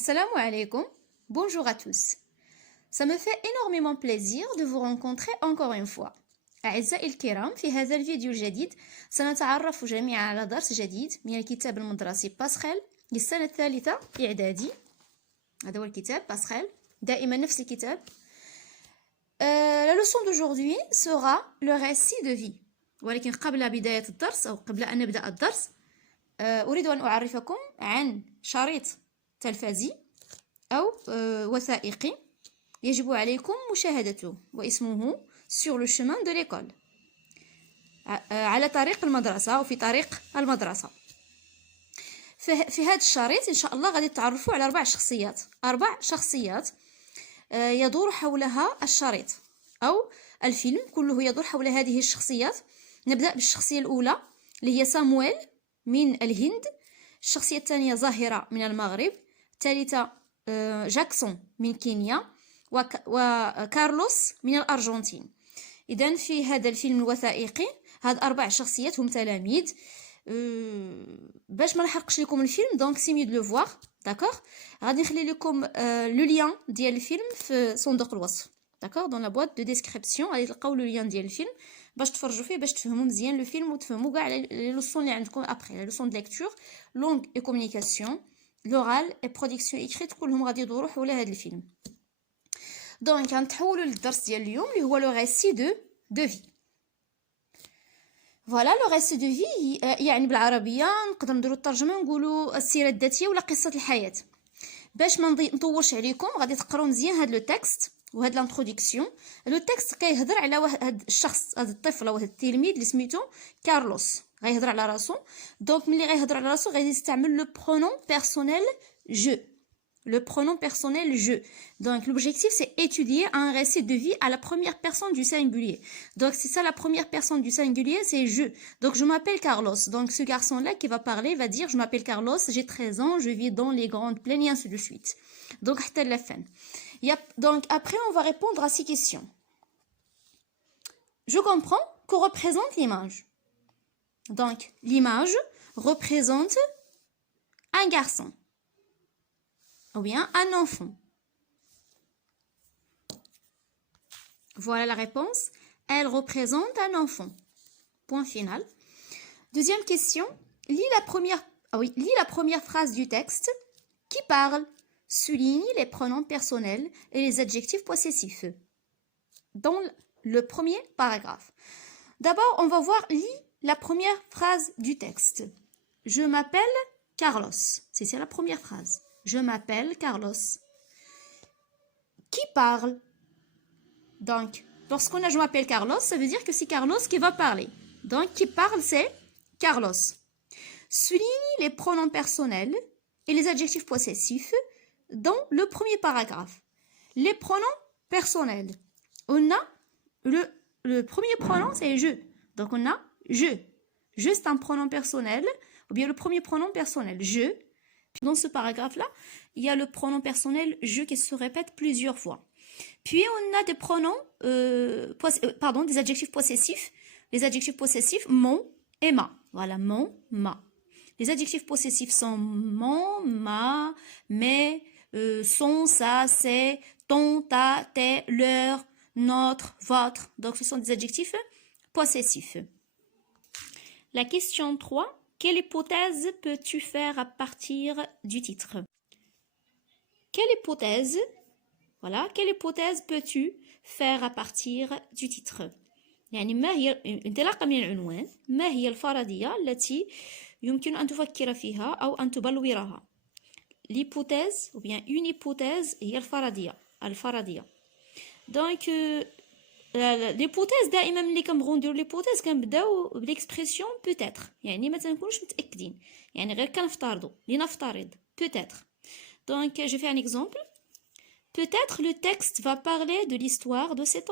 Assalamu alaikum, bonjour à tous. Ça me fait énormément plaisir de vous rencontrer encore une fois. أعزائي الكرام، في هذا الفيديو الجديد سنتعرف جميعا على درس جديد من الكتاب المدرسي باسخيل للسنة الثالثة إعدادي. هذا هو الكتاب باسخيل، دائما نفس الكتاب. La leçon d'aujourd'hui sera le récit de vie. ولكن قبل بداية الدرس أو قبل أن نبدأ الدرس أريد أن أعرفكم عن شريط تلفزي أو وثائقي يجب عليكم مشاهدته واسمه Sur le chemin de l'école. على طريق المدرسة أو في طريق المدرسة. في هذا الشريط إن شاء الله غادي تتعرفوا على أربع شخصيات يدور حولها الشريط أو الفيلم كله يدور حول هذه الشخصيات. نبدأ بالشخصية الأولى اللي هي سامويل من الهند، الشخصية الثانية زاهرة من المغرب، الثالثة جاكسون من كينيا، وكارلوس من الأرجنتين. إذن في هذا الفيلم الوثائقي هاد 4 شخصيات هم تلاميذ. باش ما نحرقش لكم الفيلم دونك سي مي دو لو فوار، داكوغ. غادي نخلي لكم لو لين ديال الفيلم في صندوق الوصف، داكوغ، دون لا بواط دو ديسكريبسيون غادي تلقاو لو لين ديال الفيلم باش تفرجوا فيه، باش تفهموا مزيان لو فيلم وتفهموا كاع لي لوسون اللي عندكم ابري. لا لوسون دو ليكتور، لونغ اي كومونيكاسيون، لورال اي برودكسيون ايكريت، كلهم غادي يدوروا حول هذا الفيلم. دونك غنتحولوا للدرس ديال اليوم اللي هو لو ريسي دو في. فوالا لو ريسي دو في يعني بالعربيه نقدر نديروا الترجمه نقولوا السيره الذاتيه ولا قصه الحياه. باش ما نطولش عليكم غادي تقراو مزيان هذا لو تكست وهاد لانتروداكسيون. لو تكست كيهضر على واحد الشخص، هذا الطفل او هذا التلميذ اللي سميتو كارلوس، غيهضر على راسو. دونك ملي غيهضر على راسو غادي يستعمل لو برونون بيرسونيل جو. Le pronom personnel je. Donc l'objectif c'est étudier un récit de vie à la première personne du singulier. Donc c'est ça, la première personne du singulier c'est je. Donc je m'appelle Carlos. Donc ce garçon là qui va parler va dire je m'appelle Carlos, j'ai 13 ans, je vis dans les grandes plaines et ainsi de suite. Donc حتى la fin. Donc après on va répondre à ces questions. Je comprends que représente l'image. Donc l'image représente un garçon ou bien un enfant. Voilà la réponse. Elle représente un enfant. Point final. Deuxième question. Lis la première phrase du texte qui parle. Souligne les pronoms personnels et les adjectifs possessifs dans le premier paragraphe. D'abord, on va voir, lis la première phrase du texte. Je m'appelle Carlos. C'est la première phrase. Je m'appelle Carlos. Qui parle? Donc, lorsqu'on a je m'appelle Carlos, ça veut dire que c'est Carlos qui va parler. Donc, qui parle, c'est Carlos. Souligne les pronoms personnels et les adjectifs possessifs dans le premier paragraphe. Les pronoms personnels. On a le premier pronom, c'est je. Donc, on a je. Je, c'est un pronom personnel, ou bien le premier pronom personnel, je. Dans ce paragraphe-là, il y a le pronom personnel je qui se répète plusieurs fois. Puis on a des pronoms, des adjectifs possessifs. Les adjectifs possessifs mon et ma. Voilà, mon, ma. Les adjectifs possessifs sont mon, ma, mes, son, ça, c'est, ton, ta, tes, leur, notre, votre. Donc ce sont des adjectifs possessifs. La question 3. Quelle hypothèse peux-tu faire à partir du titre? Quelle hypothèse peux-tu faire à partir du titre? يعني ما هي انطلاقا من العنوان ما هي الفرضية التي يمكن أن تفكر فيها أو أن تبلورها؟ L'hypothèse ou bien une hypothèse هي الفرضية. Donc ليبوتيز دائما ملي كنبغيو نديرو ليبوتيز كنبداو بالاكسبرسيون بوتيتر، يعني ما تنكونوش متاكدين، يعني غير كنفترضوا لنفترض بوتيتر. دونك je fais un exemple. Peut-être le texte va parler de l'histoire de cet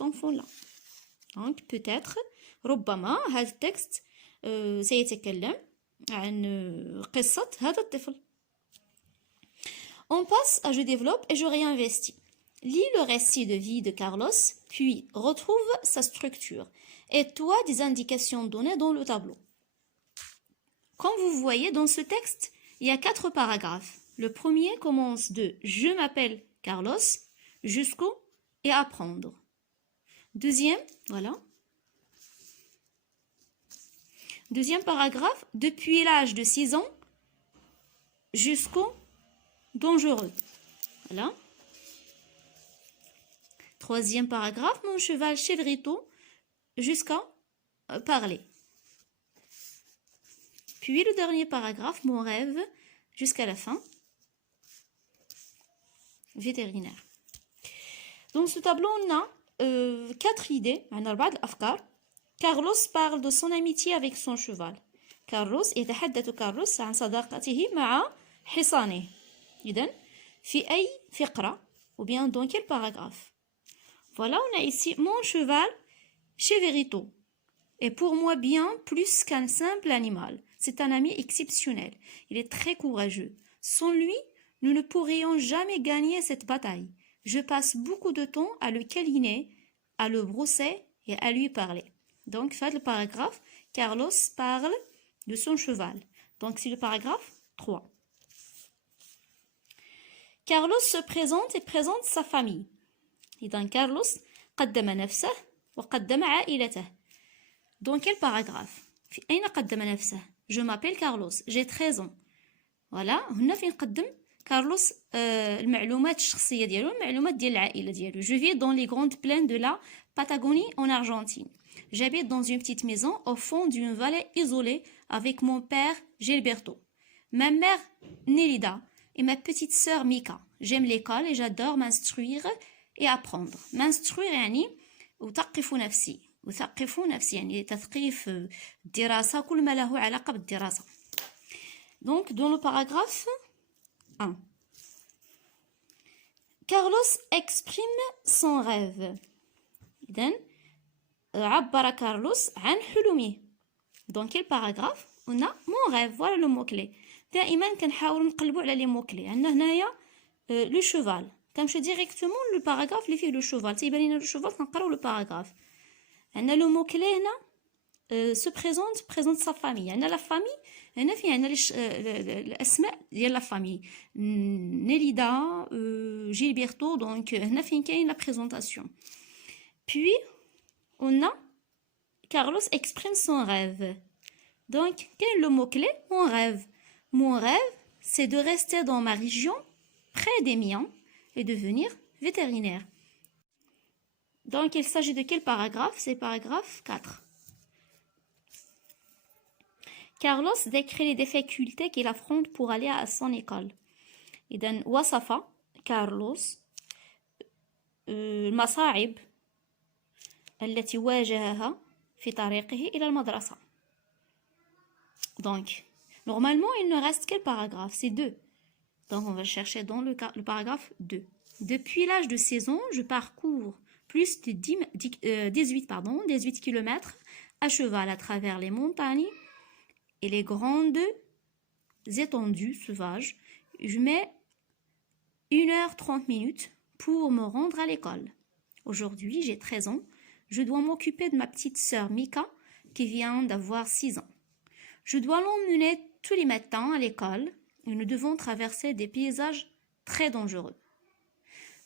enfant là. Donc peut-être ربما هذا التكست سيتكلم عن قصة هذا الطفل. On passe à je développe et je réinvestis. Lis le récit de vie de Carlos, puis retrouve sa structure et toi des indications données dans le tableau. Comme vous voyez dans ce texte, il y a 4 paragraphes. Le premier commence de je m'appelle Carlos jusqu'au et apprendre. Deuxième, voilà. Deuxième paragraphe, depuis l'âge de 6 ans jusqu'au dangereux. Voilà. Troisième paragraphe, mon cheval Chevrito jusqu'à parler. Puis le dernier paragraphe, mon rêve jusqu'à la fin. Vétérinaire. Dans ce tableau, on a 4 idées. Carlos parle de son amitié avec son cheval. Carlos يتحدث كارلوس عن صداقته مع حصانه. إذن في أي فقرة ou bien dans quel paragraphe? Voilà, on a ici mon cheval Chevrito est pour moi bien plus qu'un simple animal. C'est un ami exceptionnel. Il est très courageux. Sans lui, nous ne pourrions jamais gagner cette bataille. Je passe beaucoup de temps à le câliner, à le brosser et à lui parler. Donc, faites le paragraphe. Carlos parle de son cheval. Donc, c'est le paragraphe 3. Carlos se présente et présente sa famille. إذن كارلوس قدم نفسه وقدم عائلته. Dans quel paragraphe? في أين قدم نفسه? Je m'appelle Carlos, j'ai 13 ans. Voilà, هنا فين قدم كارلوس المعلومات الشخصية ديالو، المعلومات ديال العائلة ديالو. Je vis dans les grandes plaines de la Patagonie en Argentine. J'habite dans une petite maison au fond d'une vallée isolée avec mon père Gilberto, ma mère Nélida et ma petite sœur Mika. J'aime l'école et j'adore m'instruire et apprendre. m'instruire يعني أثقف نفسي. أثقف نفسي يعني تثقيف الدراسة، كل ما له علاقة بالدراسة. Donc dans le paragraphe 1, Carlos exprime son rêve. إذن عبر كارلوس عن حلمه. Dans quel paragraphe? On a mon rêve. Voilà le mot-clé. دائما كنحاولوا نقلبوا على لي مو-كلي. عندنا هنايا لو شوفال. كنمشيو ديريكتومون لو باراغراف اللي فيه لو شوفال. تيبان لينا لو شوفال كنقراو لو باراغراف. عندنا لو مو-كلي هنا se présente sa famille. عندنا لا فامي هنا فيه عندنا الاسماء ديال لا فامي نيليدا جيلبرتو. دونك هنا فين كاين لا بريزونطاسيون. Puis on a Carlos exprime son rêve. Donc, quel est le mot-clé? Mon rêve. Mon rêve, c'est de rester dans ma région, près des miens, et devenir vétérinaire. Donc, il s'agit de quel paragraphe? C'est paragraphe 4. Carlos décrit les difficultés qu'il affronte pour aller à son école. إذن وصف كارلوس المصاعب التي واجهها في طريقه إلى المدرسة. Donc, normalement, il ne reste quel paragraphe? C'est 2. Donc, on va chercher dans le paragraphe 2. Depuis l'âge de 16 ans, je parcours plus de 18 km à cheval à travers les montagnes et les grandes étendues sauvages. Je mets 1h30 pour me rendre à l'école. Aujourd'hui, j'ai 13 ans. Je dois m'occuper de ma petite sœur Mika qui vient d'avoir 6 ans. Je dois l'emmener tous les matins à l'école et nous devons traverser des paysages très dangereux.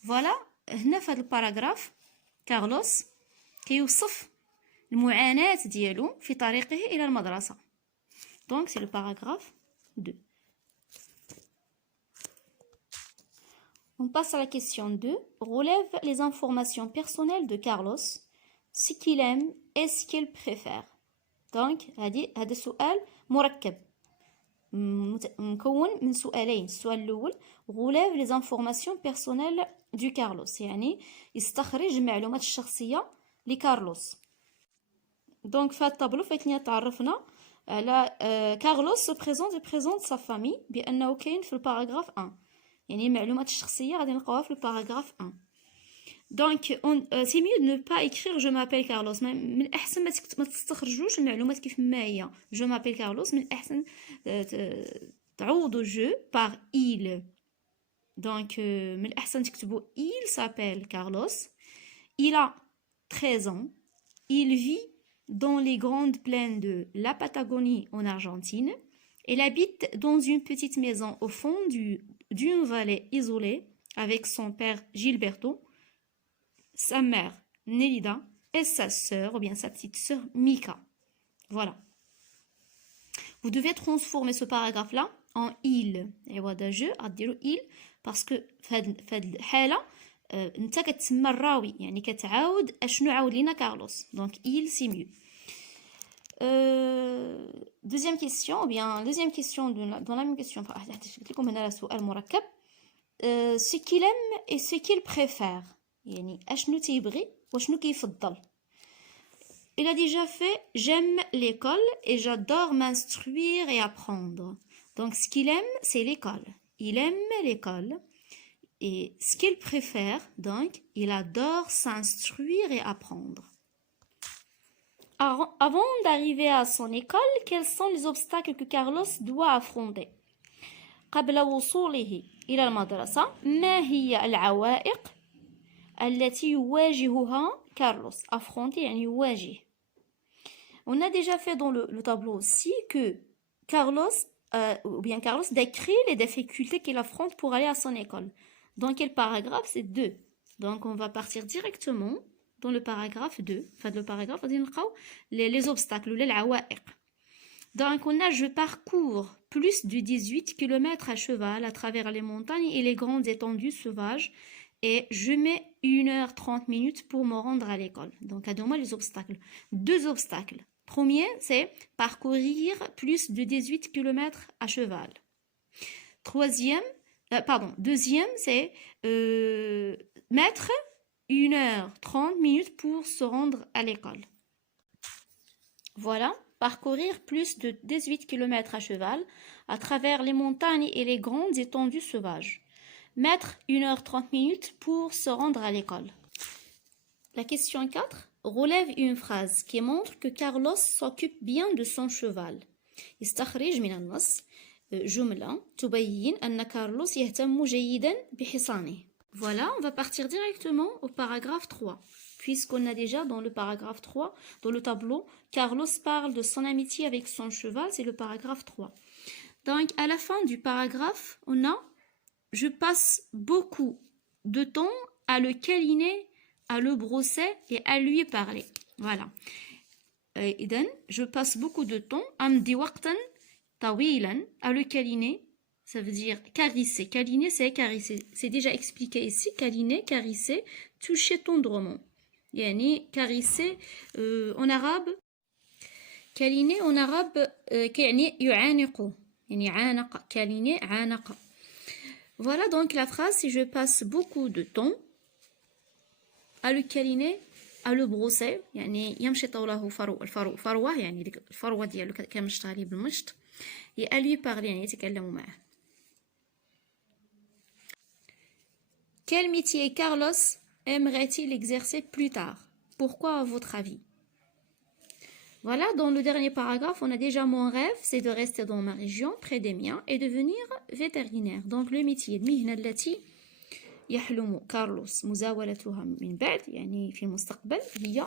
Voilà, هنا في هذا الباراغراف كارلوس كيوصف المعاناة ديالو في طريقه إلى المدرسة. Donc c'est le paragraphe 2. On passe à la question 2. Relève les informations personnelles de Carlos, ce qu'il aime et ce qu'il préfère. Donc هذا سؤال مركب مكون من سؤالين. السؤال الأول relève les informations personnelles du Carlos يعني يستخرج المعلومات الشخصية لكارلوس. Donc في هذا الطابلو فايتني تعرفنا على كارلوس présente sa famille بأنه كاين في الباراغراف 1. يعني المعلومات الشخصية غادي نلقاوها في الباراغراف 1. Donc c'est mieux de ne pas écrire je m'appelle Carlos. من الأحسن ما تستخرجوش المعلومات كيف ما هي. Je m'appelle Carlos. من الأحسن تعوضوا je par il. Donc من الأحسن تكتبوا il s'appelle Carlos. Il a 13 ans. Il vit dans les grandes plaines de la Patagonie en Argentine. Elle habite dans une petite maison au fond d'une vallée isolée avec son père Gilberto, sa mère Nelida et sa sœur ou bien sa petite sœur Mika. Voilà. Vous devez transformer ce paragraphe-là en il. Et voilà, je غديروا il parce que في هذه الحالة انت كتسمى الراوي يعني كتعاود اشنو عاود لينا كارلوس. Donc il c'est mieux. Deuxième question, ou bien deuxième question dans la même question. Ce qu'il aime et ce qu'il préfère. يعني اشنو تيبغي وشنو كيفضل. Il a déjà fait j'aime l'école et j'adore m'instruire et apprendre. Donc ce qu'il aime c'est l'école. Il aime l'école. Et ce qu'il préfère, donc, il adore s'instruire et apprendre. Avant d'arriver à son école, quels sont les obstacles que Carlos doit affronter? قبل وصوله إلى المدرسة ما هي العوائق التي يواجهها كارلوس? affronter يعني يواجه. On a déjà fait dans le tableau aussi que Carlos décrit les difficultés qu'il affronte pour aller à son école. Dans quel paragraphe? C'est 2. Donc on va partir directement dans le paragraphe 2. Enfin, le paragraphe, les obstacles, les العوائق. Donc on a je parcours plus de 18 km à cheval à travers les montagnes et les grandes étendues sauvages et je mets 1h30 pour me rendre à l'école. Donc à deux mois les obstacles. 2 obstacles. Premier, c'est parcourir plus de 18 km à cheval. Deuxième, c'est mettre 1h30 pour se rendre à l'école. Voilà, parcourir plus de 18 km à cheval à travers les montagnes et les grandes étendues sauvages. Mettre 1h30 pour se rendre à l'école. La question 4. Relève une phrase qui montre que Carlos s'occupe bien de son cheval. استخرج من النص جملة تبين أن كارلوس يهتم جيدا بحصانه. Voilà, on va partir directement au paragraphe 3. Puisqu'on a déjà dans le paragraphe 3, dans le tableau, Carlos parle de son amitié avec son cheval, c'est le paragraphe 3. Donc, à la fin du paragraphe, on a « Je passe beaucoup de temps à le câliner, à le brosser et à lui parler. » Voilà. إذن, je passe beaucoup de temps, أمضي وقتا طويلا, à le câliner, ça veut dire caresser. Câliner, c'est caresser. C'est déjà expliqué ici. Câliner, caresser, toucher tendrement. يعني caresser en arabe. Câliner en arabe يعني يعانق. يعني عانق. Câliner, عانق. Voilà donc la phrase. Si je passe beaucoup de temps à le câliner, à le brosser. يعني يمشط له فروة يعني ديك الفروة ديالو كمشطها ليه بالمشط. Et à lui parler يعني يتكلم معه. Quel métier Carlos aimerait-il exercer plus tard? Pourquoi à votre avis? Voilà, dans le dernier paragraphe, on a déjà mon rêve, c'est de rester dans ma région, près des miens, et devenir vétérinaire. Donc le métier, المهنة التي يحلم كارلوس مزاولتها من بعد يعني في المستقبل هي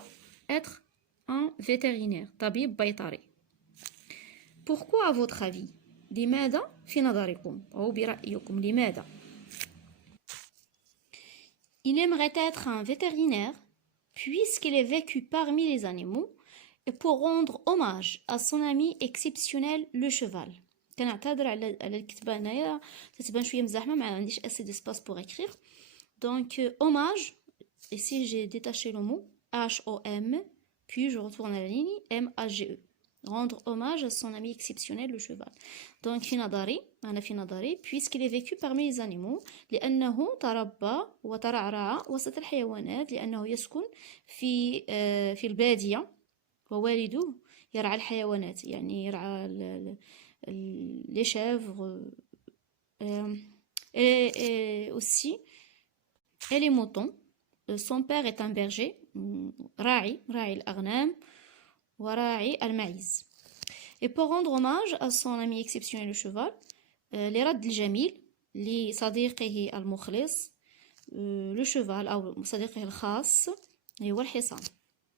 être un vétérinaire, طبيب بيطري. Pourquoi à votre avis? لماذا في نظركم أو برأيكم لماذا? Il aimerait être un vétérinaire puisqu'il est vécu parmi les animaux et pour rendre hommage à son ami exceptionnel le cheval. كنعتذر على الكتابة هنايا تتبان شوية مزاحمة ما عنديش assez d'espace pour écrire. Donc hommage, ici j'ai détaché le mot H-O-M, puis je retourne à la ligne M-A-G-E. Rendre hommage à son ami exceptionnel le cheval. Donc في نظري puisqu'il est vécu parmi les animaux لأنه تربى وترعرع وسط الحيوانات لأنه يسكن في البادية ووالده يرعى الحيوانات يعني يرعى les chèvres et aussi et les moutons. Son père est un berger راعي الأغنام وراعي المعيز. Et pour rendre hommage à son ami exceptionnel le cheval, لرد الجميل لصديقه المخلص le cheval أو صديقه الخاص هو الحصان.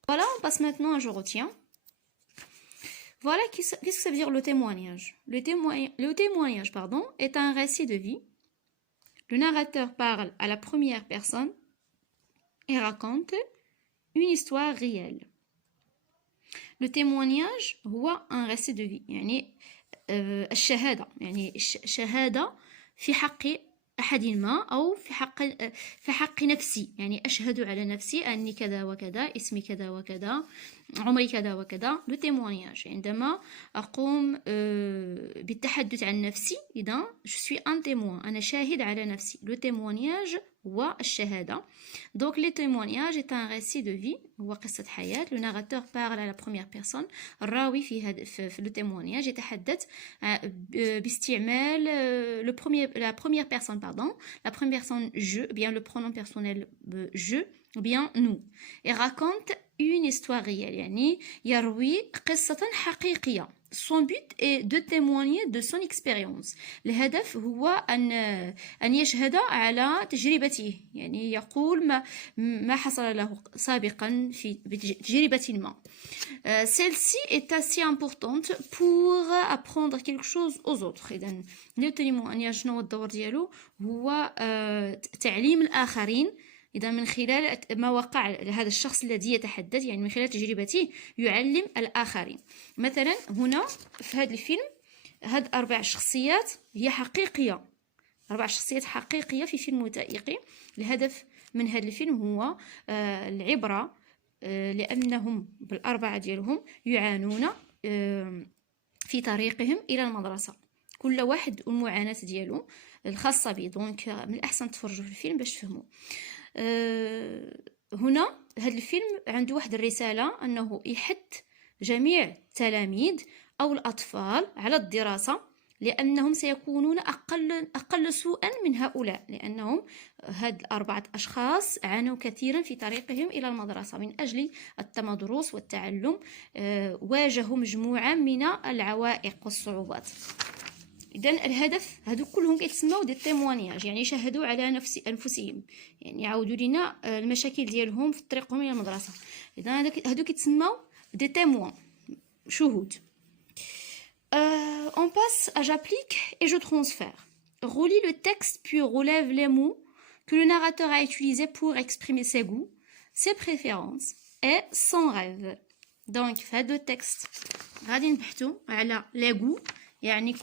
Voilà, on passe maintenant à je retiens. Voilà qu'est-ce que ça veut dire le témoignage. Le témoignage, pardon, est un récit de vie. Le narrateur parle à la première personne et raconte une histoire réelle. Le témoignage هو un récit de vie. يعني الشهادة يعني شهادة في حق أحد ما أو في حق نفسي، يعني أشهد على نفسي أني كذا وكذا، اسمي كذا وكذا، عمري كذا وكذا. لو témoignage عندما أقوم بالتحدث عن نفسي، إذا je suis un témoin، أنا شاهد على نفسي. لو témoignage هو الشهادة. Donc le témoignage est un récit de vie، هو قصة حياة. Le narrateur parle à la première personne، الراوي في le témoignage يتحدث باستعمال la première personne, pardon, la première personne je, bien le pronom personnel je, ou bien nous, et raconte une histoire réelle. يعني يروي قصة حقيقية. Son but est de témoigner de son expérience. الهدف هو أن يشهد على تجربته، يعني يقول ما حصل له سابقا في تجربة ما. Celle-ci est assez importante pour apprendre quelque chose aux autres. إذن le témoignage شنو هو الدور ديالو؟ هو تعليم الآخرين. إذا من خلال ما وقع لهذا الشخص الذي يتحدث، يعني من خلال تجربته يعلم الآخرين. مثلا هنا في هذا الفيلم هاد 4 شخصيات هي حقيقية، 4 شخصيات حقيقية في فيلم وثائقي. الهدف من هذا الفيلم هو العبرة، لأنهم بالأربعة ديالهم يعانون في طريقهم إلى المدرسة، كل واحد والمعاناة ديالو الخاصة به. دونك من الأحسن تفرجوا في الفيلم باش تفهموا. هنا هذا الفيلم عنده واحد الرسالة أنه يحث جميع التلاميذ أو الأطفال على الدراسة، لأنهم سيكونون أقل سوءا من هؤلاء، لأنهم هاد 4 أشخاص عانوا كثيرا في طريقهم إلى المدرسة من أجل التمدرس والتعلم، واجهوا مجموعة من العوائق والصعوبات. إذن الهدف هادو كلهم كيتسموا دي تيموانياج، يعني يشهدوا على أنفسهم، يعني يعاودوا لنا المشاكل ديالهم في طريقهم إلى المدرسة. إذن هادو كيتسموا دي تيموان، شهود. On passe à j'applique et je transfère. Relis le texte puis relève les mots que le narrateur a utilisés pour exprimer ses goûts, ses préférences et son rêve. Donc في هذا التكست غادي نبحثوا على les goûts، يعني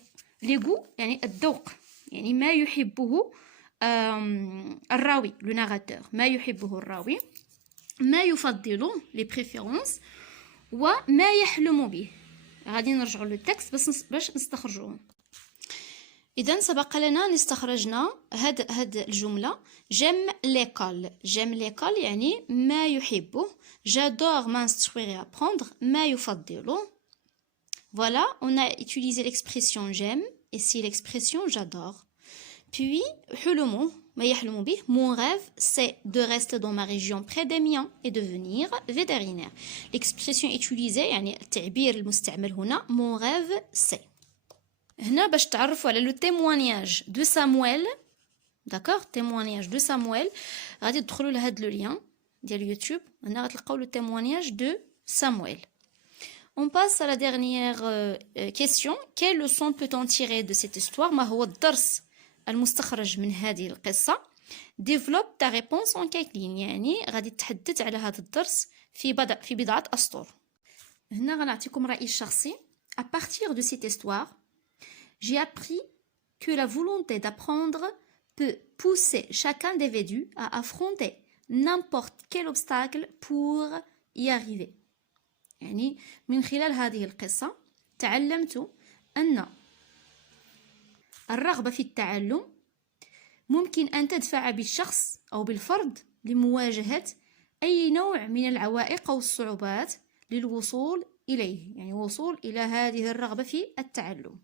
les goûts يعني الذوق، يعني ما يحبه الراوي، le narrateur، ما يحبه الراوي، ما يفضله les préférences، وما يحلم به. غادي نرجعوا للتكست باش نستخرجوهم. اذا سبق لنا استخرجنا هاد الجمله j'aime l'école. j'aime l'école يعني ما يحبه. j'adore m'instruire et apprendre ما يفضله. Voilà, on a utilisé l'expression j'aime et ici l'expression j'adore. Puis حلمه ما يحلم به. mon rêve c'est de rester dans ma région près des miens et devenir vétérinaire. L'expression utilisée يعني التعبير المستعمل هنا mon rêve c'est. هنا باش تعرفوا على le témoignage de Samuel. d'accord, témoignage de Samuel. غادي تدخلوا لهاد لو لين ديال يوتيوب، هنا غتلقاو le témoignage de Samuel. On passe à la dernière question. Quelle leçon peut-on tirer de cette histoire؟ ما هو الدرس المستخرج من هذه القصة؟ Développe ta réponse en quelques lignes. يعني غادي تتحدث على هذا الدرس في بضعة أسطر. هنا غنعطيكم رأيي الشخصي. À partir de cette histoire, j'ai appris que la volonté d'apprendre peut pousser chaque individu à affronter n'importe quel obstacle pour y arriver. يعني من خلال هذه القصة تعلمت أن الرغبة في التعلم ممكن أن تدفع بالشخص أو بالفرد لمواجهة أي نوع من العوائق أو الصعوبات للوصول إليه، يعني الوصول إلى هذه الرغبة في التعلم.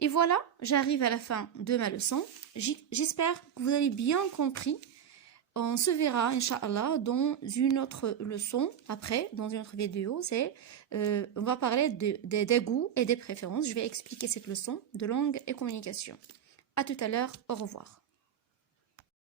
Et voilà, j'arrive à la fin de ma leçon. J'espère que vous avez bien compris. On se verra, Inch'Allah, dans une autre leçon, après, dans une autre vidéo. On va parler des goûts et des préférences. Je vais expliquer cette leçon de langue et communication. À tout à l'heure, au revoir.